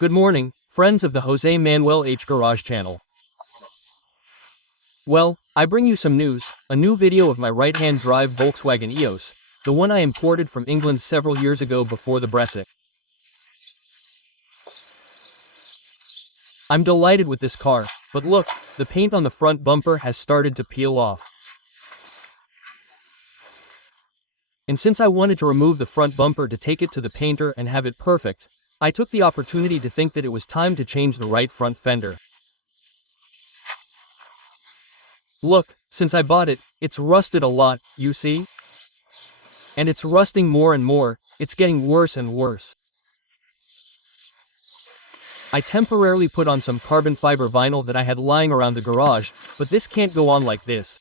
Good morning, friends of the Jose Manuel H Garage channel. Well, I bring you some news, a new video of my right-hand drive Volkswagen EOS, the one I imported from England several years ago before the Brexit. I'm delighted with this car, but look, the paint on the front bumper has started to peel off. And since I wanted to remove the front bumper to take it to the painter and have it perfect, I took the opportunity to think that it was time to change the right front fender. Look, since I bought it, it's rusted a lot, you see? And it's rusting more and more, it's getting worse and worse. I temporarily put on some carbon fiber vinyl that I had lying around the garage, but this can't go on like this.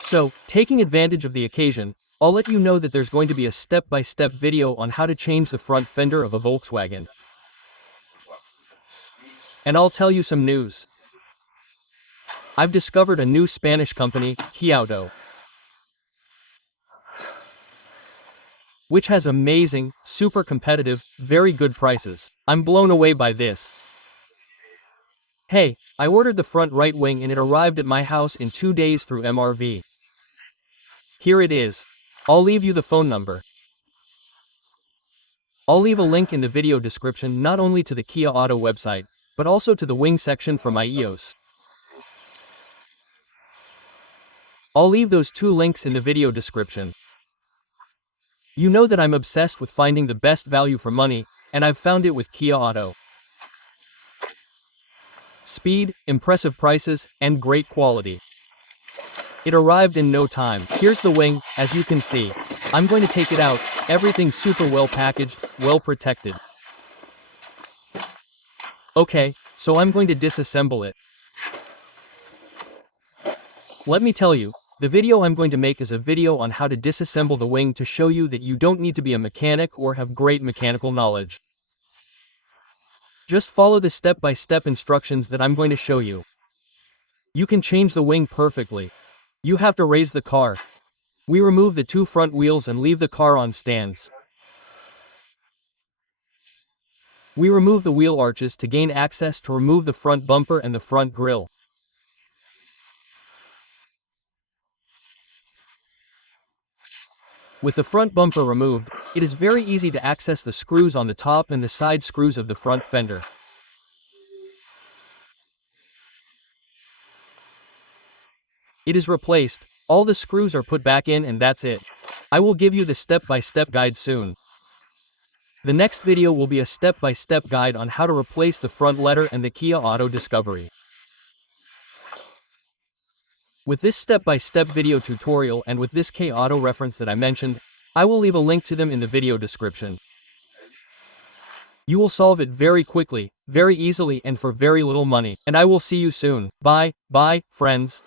So, taking advantage of the occasion, I'll let you know that there's going to be a step-by-step video on how to change the front fender of a Volkswagen. And I'll tell you some news. I've discovered a new Spanish company, Kiauto, which has amazing, super competitive, very good prices. I'm blown away by this. Hey, I ordered the front right wing and it arrived at my house in 2 days through MRV. Here it is. I'll leave you the phone number. I'll leave a link in the video description not only to the Kiauto website, but also to the wing section for my EOS. I'll leave those two links in the video description. You know that I'm obsessed with finding the best value for money, and I've found it with Kiauto. Speed, impressive prices, and great quality. It arrived in no time. Here's the wing, as you can see. I'm going to take it out, everything super well packaged, well protected. Okay, so I'm going to disassemble it. Let me tell you, the video I'm going to make is a video on how to disassemble the wing to show you that you don't need to be a mechanic or have great mechanical knowledge. Just follow the step-by-step instructions that I'm going to show you. You can change the wing perfectly. You have to raise the car. We remove the two front wheels and leave the car on stands. We remove the wheel arches to gain access to remove the front bumper and the front grille. With the front bumper removed, it is very easy to access the screws on the top and the side screws of the front fender. It is replaced, all the screws are put back in and that's it. I will give you the step-by-step guide soon. The next video will be a step-by-step guide on how to replace the front letter and the Kiauto Discovery. With this step-by-step video tutorial and with this Kiauto reference that I mentioned, I will leave a link to them in the video description. You will solve it very quickly, very easily and for very little money. And I will see you soon. Bye, friends.